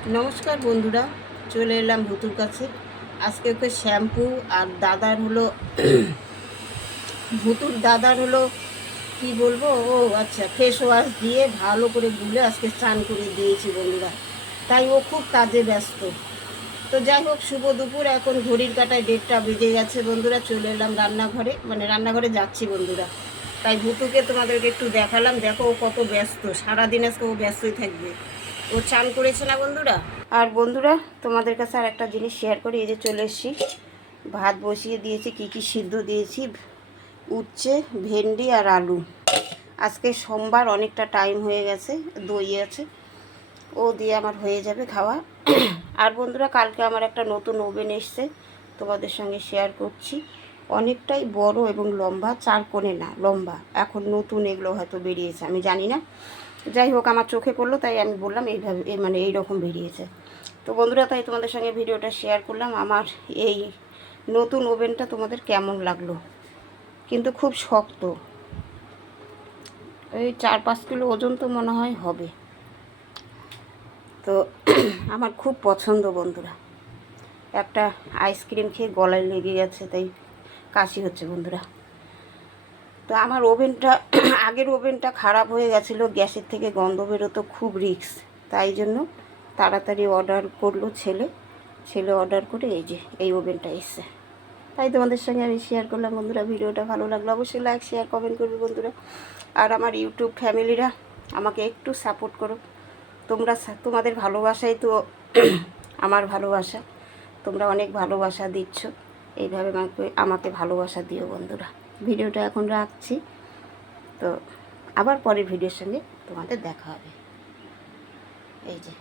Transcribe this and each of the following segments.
নমস্কার বন্ধুরা, চলে এলাম ভুতুর কাছে। আজকে ওকে শ্যাম্পু আর দাদার হলো ভুতুর দাদার হলো কি বলবো, ও আচ্ছা, ফেস ওয়াশ দিয়ে ভালো করে গুলে আজকে স্নান করে দিয়েছি বন্ধুরা। তাই ও খুব কাজে ব্যস্ত। তো যাই হোক, শুভ দুপুর। এখন ঘড়ির কাঁটায় 1:30 বেজে গেছে বন্ধুরা। চলে এলাম রান্নাঘরে, মানে রান্নাঘরে যাচ্ছি বন্ধুরা। তাই ভুতুকে তোমাদেরকে একটু দেখালাম। দেখো ও কত ব্যস্ত, সারাদিন আজকে ও ব্যস্তই থাকবে। ও চান করেছে না বন্ধুরা। আর বন্ধুরা, তোমাদের কাছে আর একটা জিনিস শেয়ার করি। এই যে চলে এসেছি, ভাত বসিয়ে দিয়েছি। কি কি সিদ্ধ দিয়েছি, উচ্ছে, ভেন্ডি আর আলু। আজকে সোমবার, অনেকটা টাইম হয়ে গেছে, দই আছে, ও দিয়ে আমার হয়ে যাবে খাওয়া। আর বন্ধুরা, কালকে আমার একটা নতুন ওভেন এসছে, তোমাদের সঙ্গে শেয়ার করছি। অনেকটাই বড় এবং লম্বা, 4 কোণে না, লম্বা। এখন নতুন এগুলো হয়তো বেরিয়েছে, আমি জানি না। যাই হোক, আমার চোখে পড়লো তাই আমি বললাম এইভাবে, মানে এইরকম বেরিয়েছে। তো বন্ধুরা, তাই তোমাদের সঙ্গে ভিডিওটা শেয়ার করলাম। আমার এই নতুন ওভেনটা তোমাদের কেমন লাগলো? কিন্তু খুব শক্ত, এই 4-5 কিলো ওজন তো মনে হয় হবে। তো আমার খুব পছন্দ বন্ধুরা। একটা আইসক্রিম খেয়ে গলায় লেগে গেছে, তাই কাশি হচ্ছে বন্ধুরা। তো আমার ওভেনটা আগের ওভেনটা খারাপ হয়ে গেছিলো, গ্যাসের থেকে গন্ধ বেরোতো, খুব রিস্ক। তাই জন্য তাড়াতাড়ি অর্ডার করলো ছেলে। অর্ডার করে এই যে এই ওভেনটা এসছে। তাই তোমাদের সঙ্গে আমি শেয়ার করলাম বন্ধুরা। ভিডিওটা ভালো লাগলো অবশ্যই লাইক, শেয়ার, কমেন্ট করবে বন্ধুরা। আর আমার ইউটিউব ফ্যামিলিরা আমাকে একটু সাপোর্ট করো। তোমাদের ভালোবাসাই তো আমার ভালোবাসা। তোমরা অনেক ভালোবাসা দিচ্ছ, এইভাবে আমাকে ভালোবাসা দিও বন্ধুরা। ভিডিওটা এখন রাখছি, তো আবার পরের ভিডিওর সঙ্গে তোমাদের দেখা হবে। এই যে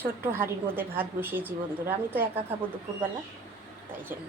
ছোট্ট হাঁড়ির মধ্যে ভাত বসিয়েছি বন্ধুরা। আমি তো একা খাবো দুপুরবেলা, তাই জন্য।